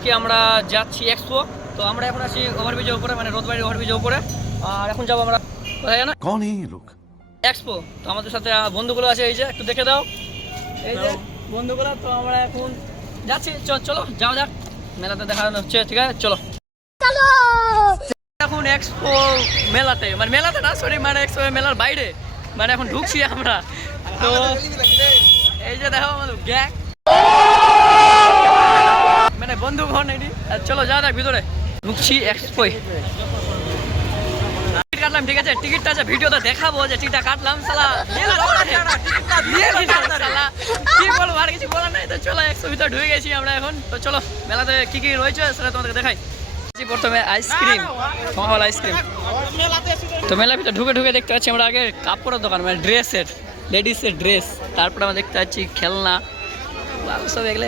আজকে আমরা যাচ্ছি এক্সপো। তো আমরা এখন আছি ওভারব্রিজের উপরে, মানে রোদবাড়ির ওভারব্রিজের উপরে। আর এখন যাবো আমরা কোথায় জানো? कौन है ये लोग? এক্সপো। তো আমাদের সাথে বন্ধুগুলো আছে, এই যে একটু দেখে দাও, এই যে বন্ধুগুলো। তো আমরা এখন যাচ্ছি, চলো যাও যাক, মেলাতে দেখানো হচ্ছে, ঠিক আছে চলো। এখন এক্সপো মেলাতে, মানে মেলাতে না সরি, মানে এক্সপো মেলার বাইরে, মানে এখন ঢুকছি আমরা। তো এই যে দেখো আমাদের গ্যাং, মানে বন্ধু ঘর নেই। চলো যাও দেখ ভিতরে ঢুকছি এক্সপোয়। টিকিট কাটলাম, ঠিক আছে, টিকিটটা আছে ভিডিওতে দেখাবো যে টিকিটটা কাটলাম। শালা কি বলবো, আর কিছু বলার নাই। তো চলো এক্সপো ভিতরে ঢুকে গেছি আমরা এখন। তো চলো মেলাতে কি কি রয়েছে সেটা তোমাদেরকে দেখাই। প্রথমে আইসক্রিম, হল আইসক্রিম। তো মেলার ভিতরে ঢুকে ঢুকে দেখতে পাচ্ছি আমরা আগে কাপড়ের দোকান, মানে ড্রেসের, লেডিসের ড্রেস। তারপরে আমরা দেখতে পাচ্ছি খেলনা, সব এগুলো।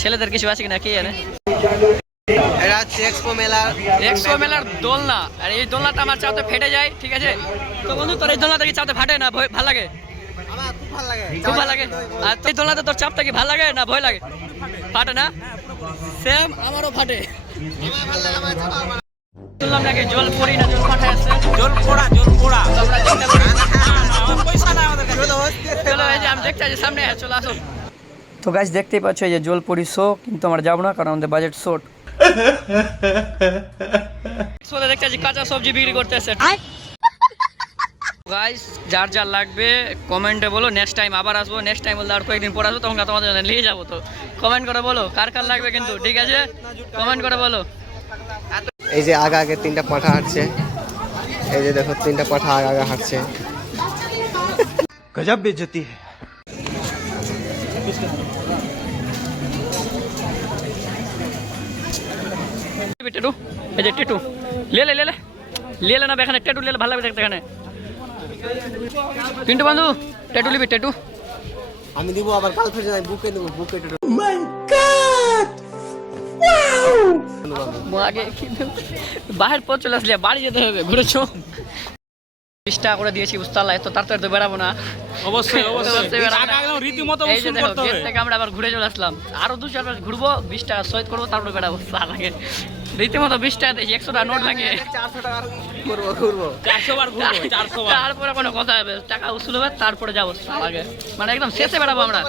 ছেলেদের কিছু আছে কিনা কে জানে। এক্সপো মেলার দোলনা, আর এই দোলনাটা আমার চাতে ফেটে যায়, ঠিক আছে। তো বন্ধু তোর এই দোলনাটা কি চাতে ফাটে না ভালো লাগে? আমার খুব ভালো লাগে। আর এই দোলনাতে তোর চাপটা কি ভালো লাগে না ভয় লাগে? ফাটে না? সেম আমারও ফাটে। শুনলাম নাকি জল পড়ি না জল পাঠায় আসছে। জল পোড়া আমরা দেখতে পারি। পয়সা নাই আমাদের কাছে। চলো এই যে আমি দেখতে আছি সামনে, চলো আসো। তো গাইস দেখতেই পাচ্ছ এই যে জল পড়ি শো, কিন্তু আমরা যাবো না কারণ আমাদের বাজেট শর্ট। দেখতে আছি কাঁচা সবজি বিক্রি করতে আসছে। গাইস যার যার লাগবে কমেন্টে বলো, নেক্সট টাইম আবার আসবো। নেক্সট টাইম বলতে আর কয়েকদিন পর আসবো, তখন তোমাদের নিয়ে যাবো। তো কমেন্ট করে বলো কার কার লাগবে, কিন্তু ঠিক আছে কমেন্ট করে বলো। এই যে আগে আগে তিনটা পাঠা হাঁটছে, এই যে দেখো তিনটা পাঠা আগে আগে হাঁটছে। गजब बेइज्जती है। টেটু, এই যে টেটু লে না এখানে, টেটু লে ভালো লাগবে দেখতে এখানে। পিন্টু বন্ধু টেটু লিবি? টেটু আমি দিব, আবার গার্লফ্রেন্ড নাই, বুকে দেব, বুকে টেটু। আগে বাহির পথ চলে আসলে বাড়ি যেতে হবে, ঘুরেছো। 20 টাকা করে দিয়েছি বুঝতাল্লাহ, এত তাড়াতাড়ি তো বেড়াবো না। অবশ্যই রীতিমতো এই যে দেখো গেট থেকে আমরা আবার ঘুরে চলে আসলাম, আরো 2-4 বার ঘুরবো, 20 টাকা শহীদ করবো, তারপরে বেড়াবো। তার আগে রীতিমতো 20 টাকা দিয়েছি, 100 টাকা নোট লাগিয়ে 400 টাকা ঘুরবো 400 বার ঘুরবো, 400 বার। তারপরে কোনো কথা হবে, টাকা উসুল হবে, তারপরে যাবো। আগে মানে একদম শেষে বেড়াবো আমরা,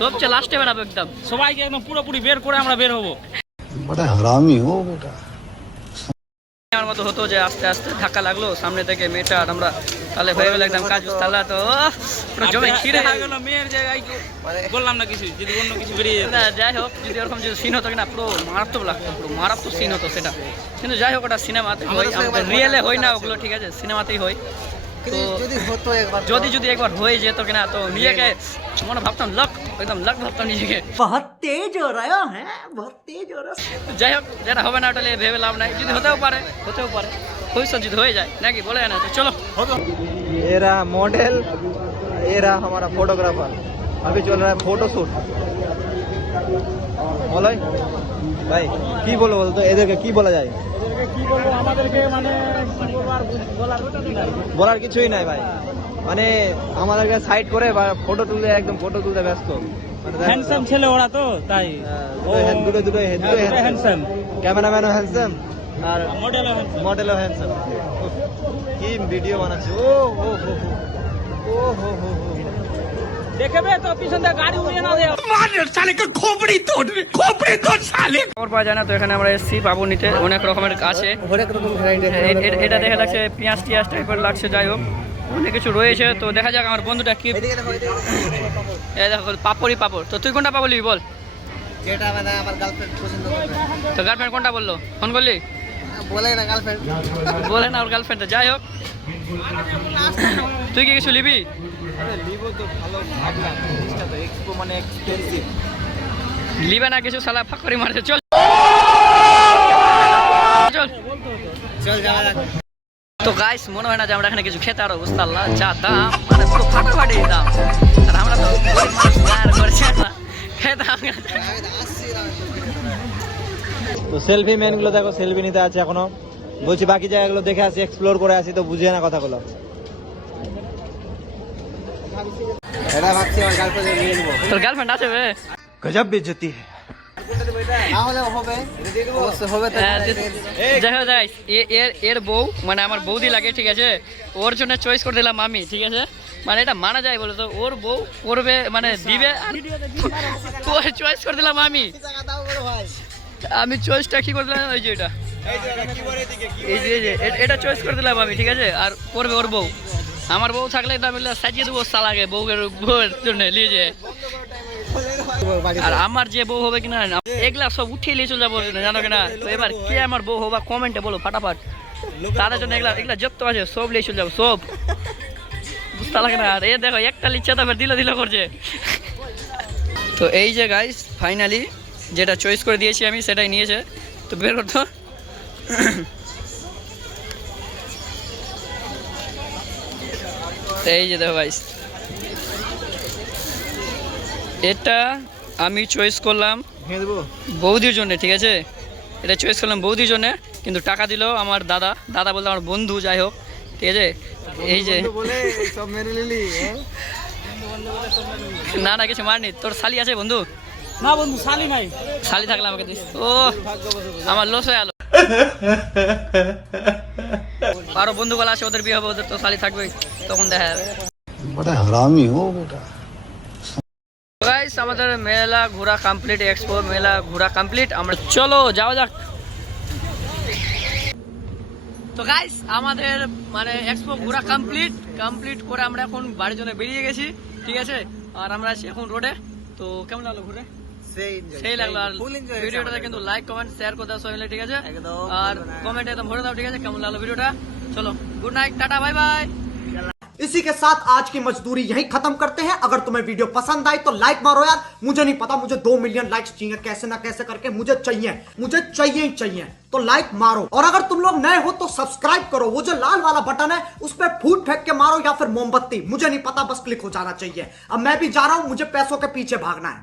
সবচেয়ে লাস্টে বেড়াবো একদম। সবাইকে একদম পুরোপুরি বের করে আমরা বের হবো। बड़ा हरामी हो बेटा। আমার মতো হতো যে আস্তে আস্তে ধাক্কা লাগলো সামনে থেকে মেয়েটা, আর আমরা তাহলে হয়ে গেল একদম কাজ তাহলে তো পুরো জমে খিরে হয়ে গেল মেয়ের জায়গায়। বললাম না কিছু, যদি অন্য কিছু বেরিয়ে যেত। না যাই হোক, যদি ওরকম যদি সিন হতো কিনা পুরো মারাত্মক লাগতো, পুরো মারাত্মক সিন হতো সেটা। কিন্তু যাই হোক ওটা সিনেমাতে হয়, আমাদের রিয়েলে হয় না ওগুলো, ঠিক আছে, সিনেমাতেই হয়। তো যদি হতো একবার, যদি একবার হয়ে যেত কিনা, তো নিজেকে মনে ভাবতাম লক, একদম লক ভাবতাম নিজেকে। বহুত তেজ हो रहा है, बहुत तेज हो रहा है। যাই হোক যেটা হবে না ওটা নিয়ে ভেবে লাভ নাই, যদি হতেও পারে ভবিষ্যৎ যদি হয়ে যায় নাকি বলে না। তো চলো ये रहा मॉडल, ये रहा हमारा फोटोग्राफर। अभी चल रहा है फोटो शूट। बोलो भाई की बोलो तो এদেরকে কি বলা যায়? কি বলবো আমাদেরকে, মানে বলার কিছুই নাই ভাই, মানে আমাদেরকে সাইড করে ফটো তুলতে, একদম ফটো তুলতে ব্যস্ত। হ্যান্ডসাম ছেলে ওরা, তো তাই দুটো হ্যান্ডসাম, ক্যামেরাম্যানও হ্যান্ডসাম আর মডেলও হ্যান্ডসাম। মডেলও হ্যান্ডসাম। কি ভিডিও বানাচ্ছে, ও হো হো ও হো হো হো। দেখবে তো পিছন থেকে গাড়ি উড়িয়ে না দেয়। খবর পাওয়া যায় না, তো এখানে আমরা এসেছি বাবু নিতে, অনেক রকমের আছে, অনেক রকম ভ্যারাইটি। এটা দেখে লাগছে পেঁয়াজ টিয়াজ টাইপের লাগছে। যাই হোক অনেক কিছু রয়েছে, তো দেখা যাক আমার বন্ধুটা কি। এদিকে দেখো, এই দেখো পাপড়। তো তুই কোনটা পাবলি বল? যেটা মানে আমার গার্লফ্রেন্ড পছন্দ করে। তো গার্লফ্রেন্ড কোনটা বললো, ফোন করলি? বলে না গার্লফ্রেন্ড, বলে না ওর গার্লফ্রেন্ড। যাই হোক তুই কি কিছু নিবি? লিবো তো ভালো ভাবলাম, জিনিসটা তো এক্সপো মানে এক্সপেন্সিভ। লিবে না কিছু, শালা ফাঁকরি মারছে। চল যাওয়া যাক। তো গাইস মনে হয় না যে আমরা এখানে কিছু খেতে আরো, বুঝতে পারলাম যা দাম, মানে পুরো ফাটাফাটি দাম। আর আমরা তো গরিব মানুষ, আর করছি না খেতাম। তো সেলফি ম্যান গুলো দেখো, সেলফি নিতে আছে এখনো। বলছি বাকি জায়গাগুলো দেখে আসি, এক্সপ্লোর করে আসি, তো বুঝিয়ে না কথাগুলো। এটা ভাবছি আমার গার্লফ্রেন্ড নিয়ে নেবো। তোর গার্লফ্রেন্ড আছে বে? गजब बेइज्जती है। এর বউ মানে আমার বৌদি লাগে, ঠিক আছে, ওর জন্য চয়েস করে দিলাম আমি, ঠিক আছে, মানে এটা মানা যায় বলে তো, ওর বউ করবে মানে দিবে, চয়েস করে দিলাম আমি চয়েসটা কি করে দিলাম, ওই যে এটা এই যে এটা চয়েস করে দিলাম আমি, ঠিক আছে, আর করবে ওর বউ। আমার বউ থাকলে এটা মিলে সাজিয়ে দেবো সালাকে বউয়ের জন্য নিয়ে যায়। আর আমার যে বউ হবে কিনা এগুলা সব উঠিয়ে নিয়ে চলে যাবো, জানো কিনা। তো এবার কে আমার বউ হবে কমেন্টে বলো ফাটাফাট, তাদের জন্য এগুলা যত আছে সব নিয়ে চলে যাবো, সব বুঝতে লাগে না। আর এ দেখো একটা লিচ্ছে তারপর দিল করছে। তো এই যে গাইস ফাইনালি যেটা চয়েস করে দিয়েছি আমি সেটাই নিয়েছে, তো বের করতো। এই যে দেখো গাইস এটা আমি চয়েস করলাম বৌদির জন্য, ঠিক আছে, এটা চয়েস করলাম বৌদির জন্য, কিন্তু টাকা দিল আমার দাদা বলতে আমার বন্ধু, যাই হোক, ঠিক আছে। এই যে না না কিছু মারনি, তোর শালি আছে বন্ধু? না বন্ধু, শালি নাই। শালি থাকলে আমাকে দিস। ও আমার লস হয়ে গেল। আরো বন্ধুগুলো আছে, ওদের বিয়ে হবে, ওদের তো শালি থাকবে, তখন দেখা যাবে। बड़ा हरामी हो बेटा। গাইস আমাদের মেলা ঘোরা কমপ্লিট, এক্সপো মেলা ঘোরা কমপ্লিট, আমরা চলো যাওয়া যাক। তো গাইস আমাদের মানে এক্সপো ঘোরা কমপ্লিট করে আমরা এখন বাড়ির জন্য বেরিয়ে গেছি, ঠিক আছে। আর আমরা আছি এখন রোডে। তো কেমন লাগলো ঘুরে? সেই লাগলো। আর ভিডিওটাতে কিন্তু লাইক কমেন্ট শেয়ার করে দাও সবাই, ঠিক আছে, আর কমেন্টে একদম ভরে দাও, ঠিক আছে, কেমন লাগলো ভিডিওটা। চলো good night, tata, bye bye. इसी के साथ आज की मजदूरी यहीं खत्म करते हैं। अगर तुम्हें वीडियो पसंद आई तो लाइक मारो यार, मुझे नहीं पता, मुझे 2 मिलियन लाइक्स चाहिए, कैसे ना कैसे करके मुझे चाहिए ही चाहिए, तो लाइक मारो। और अगर तुम लोग नए हो तो सब्सक्राइब करो, वो जो लाल वाला बटन है उस पर फूट फेंक के मारो या फिर मोमबत्ती, मुझे नहीं पता, बस क्लिक हो जाना चाहिए। अब मैं भी जा रहा हूं, मुझे पैसों के पीछे भागना है।